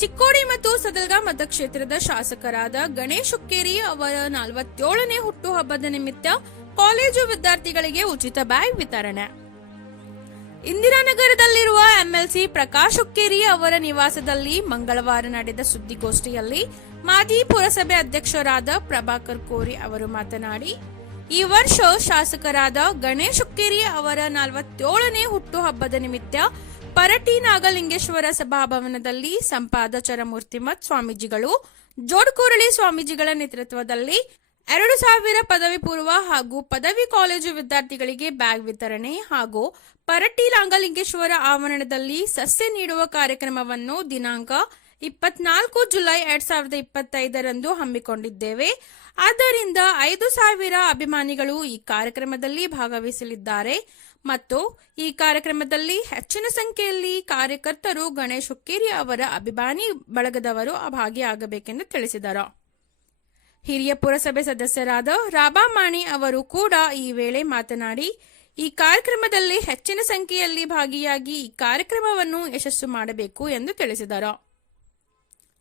ಚಿಕ್ಕೋಡಿ ಮತ್ತು ಸದಲ್ಗಾ ಮತಕ್ಷೇತ್ರದ ಶಾಸಕರಾದ ಗಣೇಶ್ ಹುಕ್ಕೇರಿ ಅವರ ನಲವತ್ತೇಳನೇ ಹುಟ್ಟುಹಬ್ಬದ ನಿಮಿತ್ತ ಕಾಲೇಜು ವಿದ್ಯಾರ್ಥಿಗಳಿಗೆ ಉಚಿತ ಬ್ಯಾಗ್ ವಿತರಣೆ. ಇಂದಿರಾನಗರದಲ್ಲಿರುವ ಎಂಎಲ್ಸಿ ಪ್ರಕಾಶ್ ಹುಕ್ಕೇರಿ ಅವರ ನಿವಾಸದಲ್ಲಿ ಮಂಗಳವಾರ ನಡೆದ ಸುದ್ದಿಗೋಷ್ಠಿಯಲ್ಲಿ ಮಾಜಿ ಪುರಸಭೆ ಅಧ್ಯಕ್ಷರಾದ ಪ್ರಭಾಕರ್ ಕೋರಿ ಅವರು ಮಾತನಾಡಿ, ಈ ವರ್ಷ ಶಾಸಕರಾದ ಗಣೇಶ್ ಹುಕ್ಕೇರಿ ಅವರ ನಲವತ್ತೇಳನೇ ಹುಟ್ಟುಹಬ್ಬದ ನಿಮಿತ್ತ ಪರಟಿ ನಾಗಲಿಂಗೇಶ್ವರ ಸಭಾಭವನದಲ್ಲಿ ಸಂಪಾದ ಚರಮೂರ್ತಿಮತ್ ಸ್ವಾಮೀಜಿಗಳು, ಜೋಡ್ಕೂರಳಿ ಸ್ವಾಮೀಜಿಗಳ ನೇತೃತ್ವದಲ್ಲಿ ಎರಡು ಸಾವಿರ ಪದವಿ ಪೂರ್ವ ಹಾಗೂ ಪದವಿ ಕಾಲೇಜು ವಿದ್ಯಾರ್ಥಿಗಳಿಗೆ ಬ್ಯಾಗ್ ವಿತರಣೆ ಹಾಗೂ ಪರಟಿ ನಾಗಲಿಂಗೇಶ್ವರ ಆವರಣದಲ್ಲಿ ಸಸ್ಯ ನೀಡುವ ಕಾರ್ಯಕ್ರಮವನ್ನು ದಿನಾಂಕ ಇಪ್ಪತ್ನಾಲ್ಕು ಜುಲೈ ಎರಡ್ ಸಾವಿರದ ಇಪ್ಪತ್ತೈದರಂದು ಹಮ್ಮಿಕೊಂಡಿದ್ದೇವೆ. ಆದ್ದರಿಂದ ಐದು ಸಾವಿರ ಅಭಿಮಾನಿಗಳು ಈ ಕಾರ್ಯಕ್ರಮದಲ್ಲಿ ಭಾಗವಹಿಸಲಿದ್ದಾರೆ. ಮತ್ತು ಈ ಕಾರ್ಯಕ್ರಮದಲ್ಲಿ ಹೆಚ್ಚಿನ ಸಂಖ್ಯೆಯಲ್ಲಿ ಕಾರ್ಯಕರ್ತರು ಗಣೇಶ್ ಹುಕ್ಕೇರಿ ಅವರ ಅಭಿಮಾನಿ ಬಳಗದವರು ಭಾಗಿಯಾಗಬೇಕೆಂದು ತಿಳಿಸಿದರು. ಹಿರಿಯ ಪುರಸಭೆ ಸದಸ್ಯರಾದ ರಾಬಾಮಾಣಿ ಅವರು ಕೂಡ ಈ ವೇಳೆ ಮಾತನಾಡಿ, ಈ ಕಾರ್ಯಕ್ರಮದಲ್ಲಿ ಹೆಚ್ಚಿನ ಸಂಖ್ಯೆಯಲ್ಲಿ ಭಾಗಿಯಾಗಿ ಈ ಕಾರ್ಯಕ್ರಮವನ್ನು ಯಶಸ್ಸು ಮಾಡಬೇಕು ಎಂದು ತಿಳಿಸಿದರು.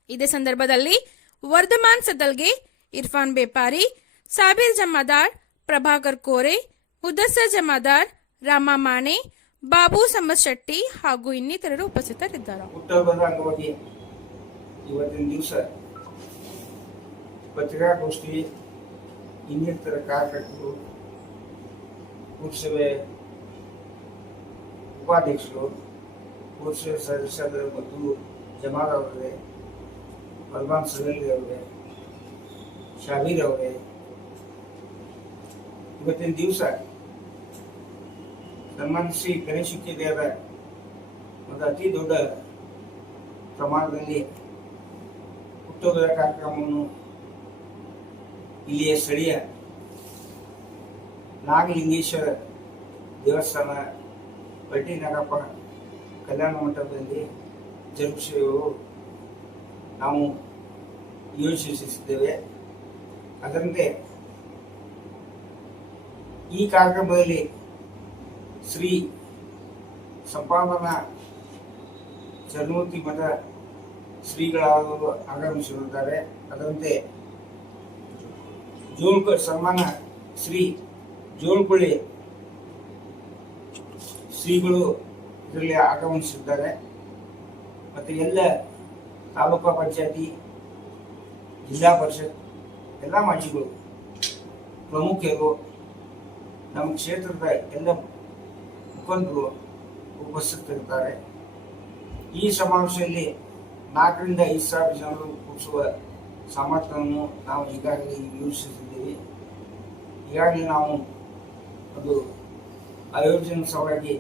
ಇದೇ ಸಂದರ್ಭದಲ್ಲಿ ವರ್ಧಮಾನ್ ಸದಲ್ಗೆ ಇರ್ಫಾನ್ ಬೇಪಾರಿ, ಸಾಬೀರ್ ಜಮಾದಾರ್, ಪ್ರಭಾಕರ್ ಕೋರೆ ಮುದಸ್ಸರ್ ಜಮಾದಾರ್ ರಾಮ ಮಾಣೆ ಬಾಬು ಸಮಶೆಟ್ಟಿ ಹಾಗೂ ಇನ್ನಿತರರು ಉಪಸ್ಥಿತರಿದ್ದಾರೆ. ಹುಟ್ಟುಹಬ್ಬದ ಅಂಗವಾಗಿ ಇವತ್ತಿನ ದಿವಸ ಪತ್ರಿಕಾಗೋಷ್ಠಿ, ಇನ್ನಿತರ ಕಾರ್ಯಕರ್ತರು, ಪುರಸಭೆ ಉಪಾಧ್ಯಕ್ಷರು, ಪುರಸಭೆ ಸದಸ್ಯರು ಮತ್ತು ಜಮಾಲ್ ಅವರೇ ಪಲ್ಮಾನ್ ಸಗಲಿ ಅವರೇ, ಶಾಬೀರ್ ಅವರೇ, ಇವತ್ತಿನ ದಿವಸ ಸನ್ಮಾನ್ ಶ್ರೀ ಗಣೇಶಕ್ಕೆ ದೇವರ ಒಂದು ಅತಿ ದೊಡ್ಡ ಪ್ರಮಾಣದಲ್ಲಿ ಹುಟ್ಟೋದರ ಕಾರ್ಯಕ್ರಮವನ್ನು ಇಲ್ಲಿಯ ಸ್ಥಳೀಯ ನಾಗಲಿಂಗೇಶ್ವರ ದೇವಸ್ಥಾನ ಬಟ್ಟಿ ನಾಗಪ್ಪ ಕಲ್ಯಾಣ ಮಂಟಪದಲ್ಲಿ ಜರುಗಿಸುವ ನಾವು ಯೋಚಿಸಿದ್ದೇವೆ ಅದರಂತೆ ಈ ಕಾರ್ಯಕ್ರಮದಲ್ಲಿ ಶ್ರೀ ಸಂಪಾದನಾ ಚರ್ಮೂರ್ತಿ ಮಠ ಶ್ರೀಗಳಾದವರು ಆಗಮಿಸಿರುತ್ತಾರೆ. ಅದರಂತೆ ಜೋಳ್ಕ ಸನ್ಮಾನ ಶ್ರೀ ಜೋಳ್ಕೊಳ್ಳಿ ಶ್ರೀಗಳು ಇದರಲ್ಲಿ ಆಗಮಿಸಿದ್ದಾರೆ. ಮತ್ತು ಎಲ್ಲ ತಾಲೂಕಾ ಪಂಚಾಯತಿ, ಜಿಲ್ಲಾ ಪರಿಷತ್, ಎಲ್ಲ ಮಾಜಿಗಳು ಪ್ರಮುಖರು, ನಮ್ಮ ಕ್ಷೇತ್ರದ ಎಲ್ಲ ಮುಖಂಡರು ಉಪಸ್ಥಿತರಿದ್ದಾರೆ. ಈ ಸಮಾವೇಶದಲ್ಲಿ ನಾಲ್ಕರಿಂದ ಐದು ಸಾವಿರ ಜನರು ಕೂಡಿಸುವ ಸಾಮರ್ಥ್ಯವನ್ನು ನಾವು ಈಗಾಗಲೇ ಯೋಚಿಸುತ್ತಿದ್ದೀವಿ ಈಗಾಗಲೇ ನಾವು ಅದು ಆಯೋಜನೆ ಸಲುವಾಗಿ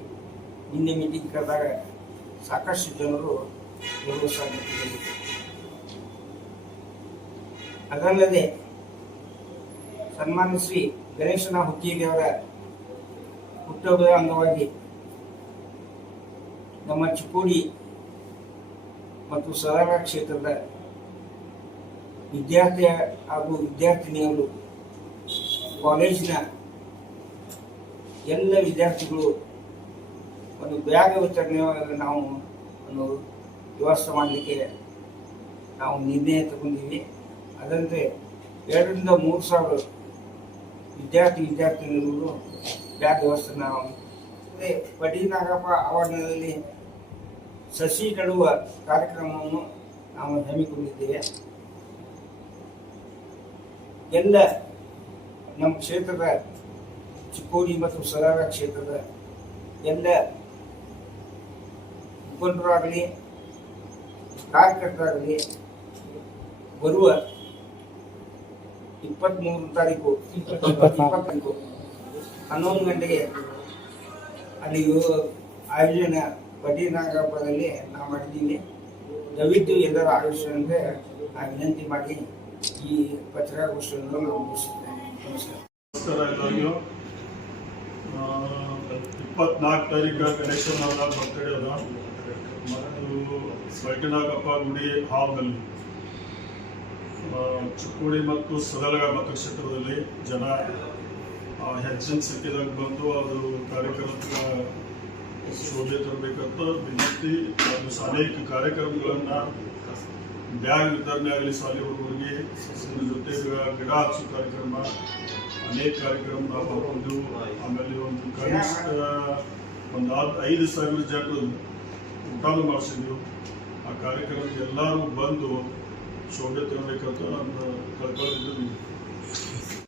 ನಿನ್ನೆ ಮೀಟಿಂಗ್ ಕರೆದಾಗ ಸಾಕಷ್ಟು ಜನರು ಬರುವ ಸಾಧ್ಯತೆಗಳಿವೆ ಅದಲ್ಲದೆ ಸನ್ಮಾನ ಶ್ರೀ ಗಣೇಶನ ಹುಕ್ಕೇರಿಯವರ ಹುಟ್ಟುಹಬ್ಬದ ಅಂಗವಾಗಿ ನಮ್ಮ ಚಿಕ್ಕೋಡಿ ಮತ್ತು ಸದಾರ ಕ್ಷೇತ್ರದ ವಿದ್ಯಾರ್ಥಿ ಹಾಗೂ ವಿದ್ಯಾರ್ಥಿನಿಯರು, ಕಾಲೇಜಿನ ಎಲ್ಲ ವಿದ್ಯಾರ್ಥಿಗಳು ಒಂದು ಬ್ಯಾಗ್ ವಿತರಣೆ ನಾವು ಒಂದು ವ್ಯವಸ್ಥೆ ಮಾಡಲಿಕ್ಕೆ ನಾವು ನಿರ್ಣಯ ತಗೊಂಡಿವಿ. ಅದರಂತೆ ಎರಡರಿಂದ ಮೂರು ಸಾವಿರ ವಿದ್ಯಾರ್ಥಿ ವಿದ್ಯಾರ್ಥಿನಿಗಳು ಬ್ಯಾಗ್ ವ್ಯವಸ್ಥೆ ನಾವು ನಾಗಪ್ಪ ಆವರಣದಲ್ಲಿ ಸಸಿ ನೆಡುವ ಕಾರ್ಯಕ್ರಮವನ್ನು ನಾವು ಹಮ್ಮಿಕೊಂಡಿದ್ದೇವೆ. ಎಲ್ಲ ನಮ್ಮ ಕ್ಷೇತ್ರದ ಚಿಕ್ಕೋಡಿ ಮತ್ತು ಸರಾರ ಕ್ಷೇತ್ರದ ಎಲ್ಲ ಮುಖಂಡರಾಗಲಿ, ಕಾರ್ಯಕರ್ತರಾಗಲಿ ಬರುವ ಇಪ್ಪತ್ತ್ಮೂರು ತಾರೀಕು ಇಪ್ಪತ್ತಾರೀಕು ಹನ್ನೊಂದು ಗಂಟೆಗೆ ಅಲ್ಲಿ ಆಯೋಜನೆ ಬಡ್ಡಿ ನಾಗಪ್ಪದಲ್ಲಿ ನಾವು ಮಾಡಿದ್ದೀನಿ ದಯವಿಟ್ಟು ಎಲ್ಲರ ಆಗಮಿಸುವಂತೆ ನಾನು ವಿನಂತಿ ಮಾಡಿ ಈ ಪತ್ರಿಕಾಗೋಷ್ಠಿಯನ್ನು ನಾವು ಮುಗಿಸುತ್ತೇನೆ ನಮಸ್ಕಾರ. ಇಪ್ಪತ್ನಾಲ್ಕು ತಾರೀಕು ಗಣೇಶನ ಅವರ ಬರ್ತಡೇ ಅದ ಮತ್ತು ನಾಗಪ್ಪ ಗುಡಿ ಹಾಲ್ನಲ್ಲಿ. ಚಿಕ್ಕೋಡಿ ಮತ್ತು ಸದಲಗ ಮತಕ್ಷೇತ್ರದಲ್ಲಿ ಜನ ಹೆಚ್ಚಿನ ಸಂಖ್ಯೆದಾಗ ಬಂದು ಅದು ಕಾರ್ಯಕ್ರಮಕ್ಕೆ ಶೋಭೆ ತರಬೇಕಂತ ವಿನಂತಿ ಅದು ಅನೇಕ ಕಾರ್ಯಕ್ರಮಗಳನ್ನು ಬ್ಯಾಗ್ ವಿತರಣೆ ಆಗಲಿ ಶಾಲೆ ಹುಡುಗರಿಗೆ ಜೊತೆ ಗಿಡ ಹಚ್ಚು ಕಾರ್ಯಕ್ರಮ, ಅನೇಕ ಕಾರ್ಯಕ್ರಮ ನಾವು ಆಮೇಲೆ ಒಂದು ಕನಿಷ್ಠ ಒಂದು ಐದು ಸಾವಿರ ಜನರು ಊಟನೂ ಮಾಡಿಸಿದ್ವಿ. ಆ ಕಾರ್ಯಕ್ರಮಕ್ಕೆ ಎಲ್ಲರೂ ಬಂದು ಶೋಭೆ ತಗೊಳ್ಬೇಕಂತ ನಾನು ಕಳ್ಕೊಂಡಿದ್ದು